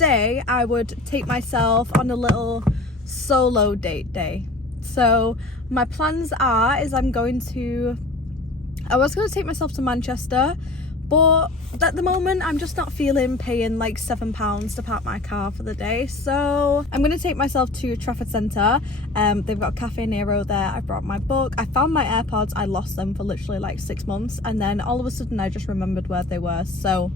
today I would take myself on a little solo date day. So my plans is I was going to take myself to Manchester, but at the moment I'm just not feeling paying like £7 to park my car for the day. So I'm going to take myself to Trafford Centre. They've got Cafe Nero there. I brought my book. I found my AirPods. I lost them for literally like 6 months, and then all of a sudden I just remembered where they were, so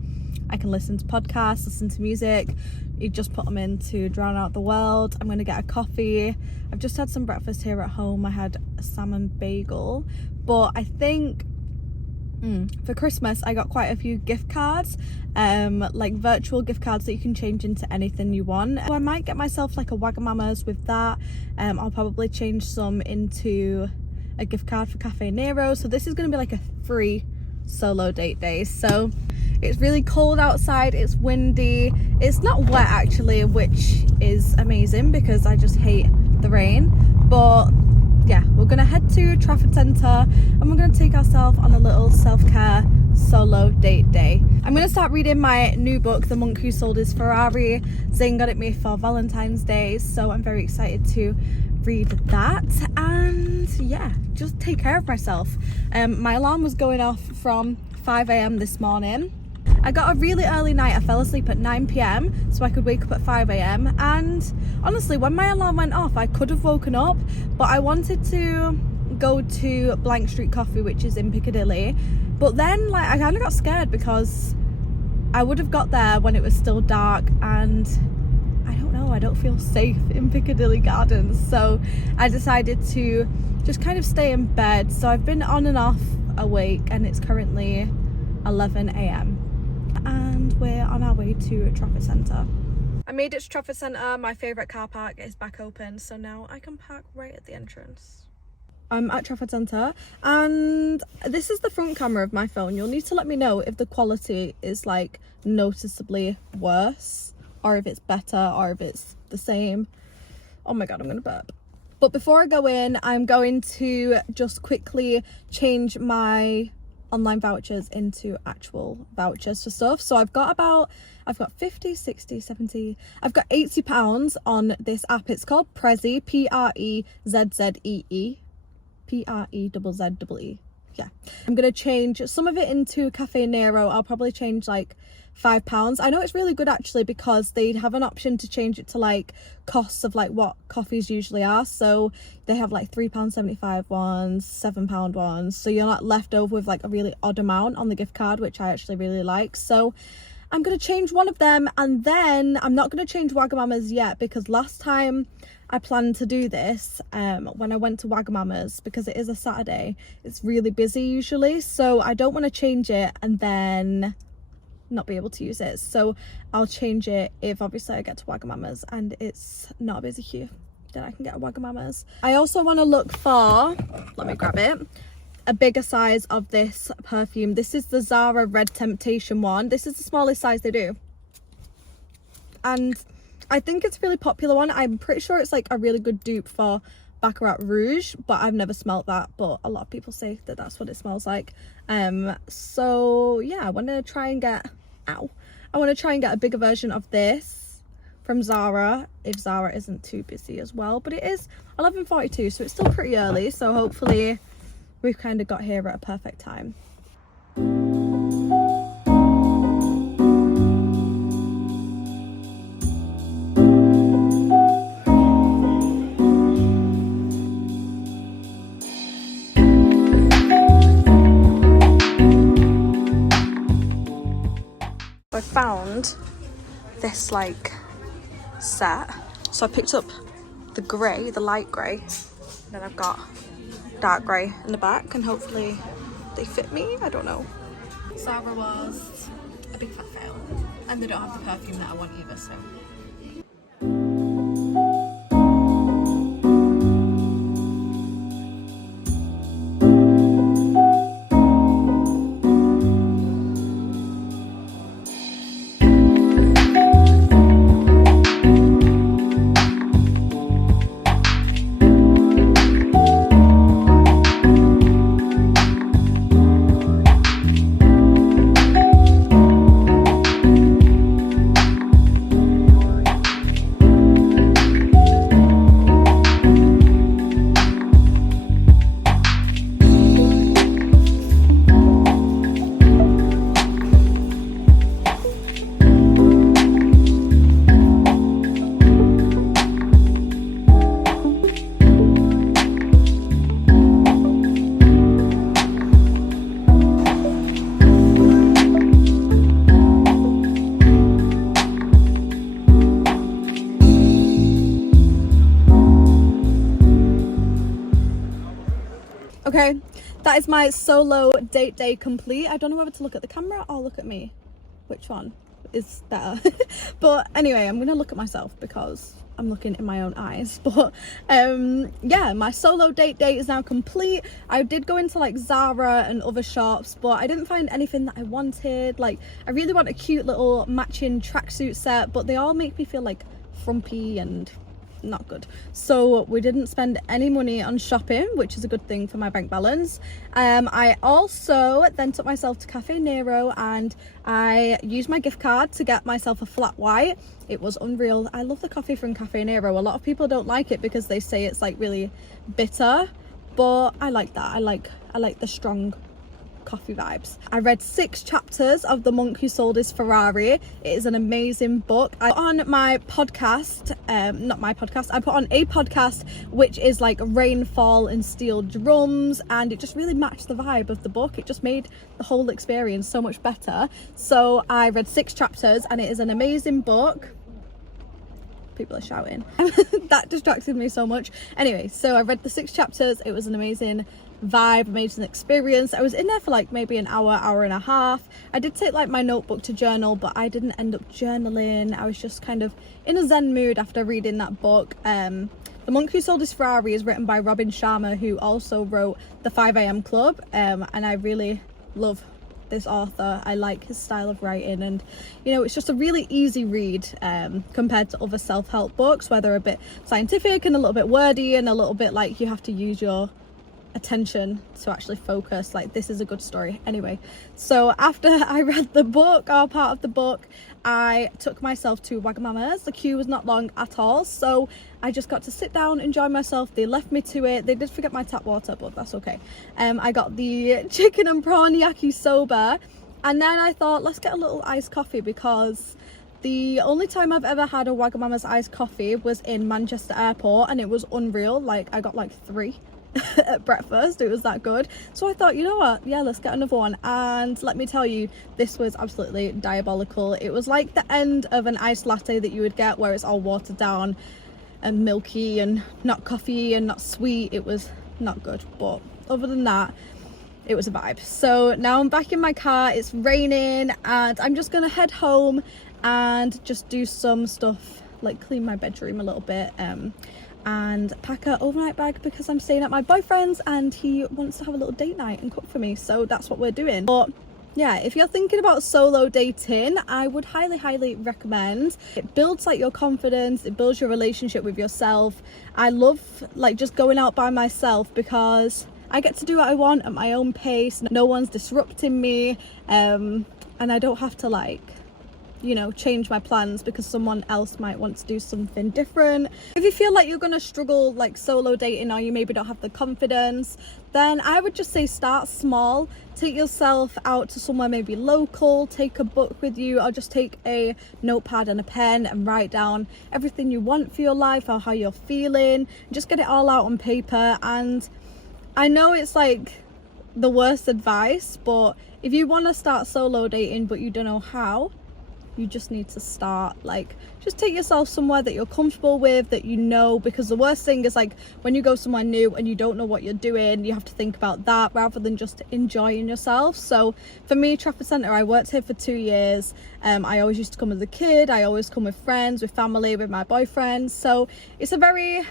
I can listen to podcasts, listen to music. You just put them in to drown out the world. I'm going to get a coffee. I've just had some breakfast here at home. I had a salmon bagel, but I think for Christmas I got quite a few gift cards, like virtual gift cards that you can change into anything you want. So I might get myself like a Wagamama's with that. I'll probably change some into a gift card for Cafe Nero. So this is going to be like a free solo date day. So it's really cold outside, it's windy, it's not wet actually, which is amazing because I just hate the rain. But yeah, we're gonna head to Trafford Centre and we're gonna take ourselves on a little self-care solo date day. I'm gonna start reading my new book, The Monk Who Sold His Ferrari. Zane got it me for Valentine's Day, so I'm very excited to read that and yeah, just take care of myself. My alarm was going off from 5 a.m. this morning. I got a really early night. I fell asleep at 9 p.m. so I could wake up at 5 a.m. and honestly, when my alarm went off, I could have woken up, but I wanted to go to Blank Street Coffee, which is in Piccadilly. But then like I kind of got scared because I would have got there when it was still dark, and I don't know, I don't feel safe in Piccadilly Gardens, so I decided to just kind of stay in bed. So I've been on and off awake, and it's currently 11 a.m. and we're on our way to Trafford Centre. I made it to Trafford Centre. My favourite car park is back open, so now I can park right at the entrance. I'm at Trafford Centre and this is the front camera of my phone. You'll need to let me know if the quality is like noticeably worse, or if it's better, or if it's the same. Oh my god, I'm gonna burp. But before I go in, I'm going to just quickly change my online vouchers into actual vouchers for stuff. So I've got 50, 60, 70, I've got £80 on this app. It's called Prezzy, Prezzee, Prezzee. Yeah, I'm gonna change some of it into Cafe Nero. I'll probably change like £5. I know it's really good actually because they have an option to change it to like costs of like what coffees usually are. So they have like £3.75 ones, £7 ones, so you're not left over with like a really odd amount on the gift card, which I actually really like. So I'm gonna change one of them, and then I'm not gonna change Wagamama's yet because last time I planned to do this when I went to Wagamama's, because it is a Saturday, it's really busy usually, so I don't want to change it and then not be able to use it. So I'll change it if obviously I get to Wagamama's and it's not a busy queue, then I can get a Wagamama's. I also want to look for, let me grab it, a bigger size of this perfume. This is the Zara Red Temptation one. This is the smallest size they do, and I think it's a really popular one. I'm pretty sure it's like a really good dupe for Baccarat Rouge, but I've never smelt that, but a lot of people say that that's what it smells like. So yeah, I want to try and get a bigger version of this from Zara, if Zara isn't too busy as well. But it is 11:42, so it's still pretty early, so hopefully we've kind of got here at a perfect time. I found this like set, so I picked up the grey, the light grey, and then I've got dark grey in the back, and hopefully they fit me. I don't know. Zara was a big fat fail, and they don't have the perfume that I want either, so Okay, that is my solo date day complete. I don't know whether to look at the camera or look at me. Which one is better? But anyway, I'm gonna look at myself because I'm looking in my own eyes. But yeah, my solo date day is now complete. I did go into like Zara and other shops, but I didn't find anything that I wanted. Like, I really want a cute little matching tracksuit set, but they all make me feel like frumpy and not good. So we didn't spend any money on shopping, which is a good thing for my bank balance. I also then took myself to Cafe Nero and I used my gift card to get myself a flat white. It was unreal. I love the coffee from Cafe Nero. A lot of people don't like it because they say it's like really bitter, but I like that. I like the strong coffee vibes. I read 6 chapters of The Monk Who Sold His Ferrari. It is an amazing book. I put on my podcast, not my podcast, I put on a podcast which is like rainfall and steel drums, and it just really matched the vibe of the book. It just made the whole experience so much better. So I read 6 chapters and it is an amazing book. People are shouting. That distracted me so much. Anyway, so I read the 6 chapters. It was an amazing vibe, amazing experience. I was in there for like maybe an hour and a half. I did take like my notebook to journal, but I didn't end up journaling. I was just kind of in a zen mood after reading that book. The Monk Who Sold His Ferrari is written by Robin Sharma, who also wrote the 5 a.m. Club, and I really love this author. I like his style of writing, and you know, it's just a really easy read compared to other self-help books where they're a bit scientific and a little bit wordy and a little bit like you have to use your attention to actually focus. Like, this is a good story. Anyway, so after I read the book, or part of the book, I took myself to Wagamama's. The queue was not long at all, so I just got to sit down, enjoy myself. They left me to it. They did forget my tap water, but that's okay. I got the chicken and prawn yakisoba, and then I thought, let's get a little iced coffee, because the only time I've ever had a Wagamama's iced coffee was in Manchester Airport, and it was unreal. Like, I got like 3 at breakfast. It was that good. So I thought, you know what, yeah, let's get another one. And let me tell you, this was absolutely diabolical. It was like the end of an iced latte that you would get where it's all watered down and milky and not coffee and not sweet. It was not good, but other than that, it was a vibe. So now I'm back in my car, it's raining, and I'm just gonna head home and just do some stuff, like clean my bedroom a little bit, and pack an overnight bag because I'm staying at my boyfriend's and he wants to have a little date night and cook for me, so that's what we're doing. But yeah, if you're thinking about solo dating, I would highly recommend. It builds like your confidence, it builds your relationship with yourself. I love like just going out by myself because I get to do what I want at my own pace. No one's disrupting me, and I don't have to like, you know, change my plans because someone else might want to do something different. If you feel like you're gonna struggle like solo dating, or you maybe don't have the confidence, then I would just say start small. Take yourself out to somewhere maybe local, take a book with you, or just take a notepad and a pen and write down everything you want for your life or how you're feeling. Just get it all out on paper. And I know it's like the worst advice, but if you want to start solo dating but you don't know how, you just need to start. Like, just take yourself somewhere that you're comfortable with, that you know, because the worst thing is like when you go somewhere new and you don't know what you're doing, you have to think about that rather than just enjoying yourself. So for me, Trafford Centre, I worked here for 2 years. I always used to come as a kid. I always come with friends, with family, with my boyfriend. So it's a very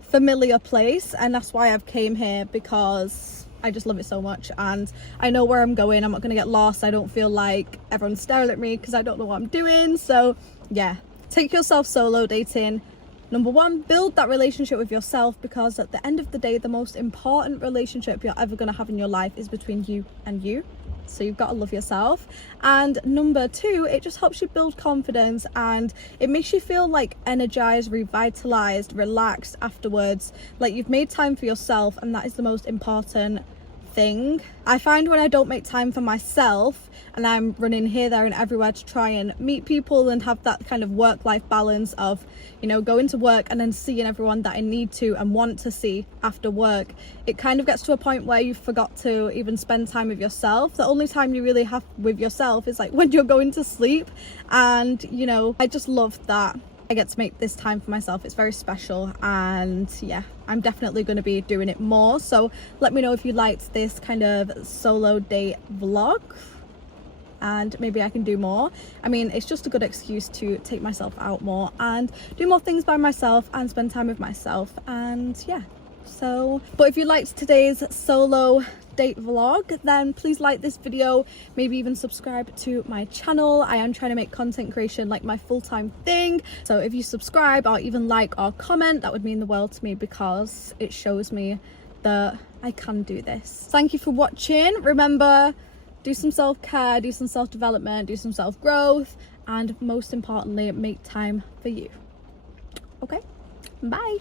familiar place, and that's why I've came here, because I just love it so much and I know where I'm going. I'm not gonna get lost. I don't feel like everyone's staring at me because I don't know what I'm doing. So yeah, take yourself solo dating. Number 1, build that relationship with yourself, because at the end of the day, the most important relationship you're ever gonna have in your life is between you and you. So you've got to love yourself. And number 2, it just helps you build confidence and it makes you feel like energized, revitalized, relaxed afterwards. Like you've made time for yourself, and that is the most important thing. I find when I don't make time for myself and I'm running here, there and everywhere to try and meet people and have that kind of work-life balance of, you know, going to work and then seeing everyone that I need to and want to see after work, it kind of gets to a point where you forgot to even spend time with yourself. The only time you really have with yourself is like when you're going to sleep. And you know, I just love that I get to make this time for myself. It's very special, and yeah, I'm definitely going to be doing it more. So let me know if you liked this kind of solo date vlog, and maybe I can do more. I mean, it's just a good excuse to take myself out more and do more things by myself and spend time with myself. And yeah, so, but if you liked today's solo date vlog, then please like this video, maybe even subscribe to my channel. I am trying to make content creation like my full-time thing, so if you subscribe or even like or comment, that would mean the world to me, because it shows me that I can do this. Thank you for watching. Remember, do some self-care, do some self-development, do some self-growth, and most importantly, make time for you. Okay, bye.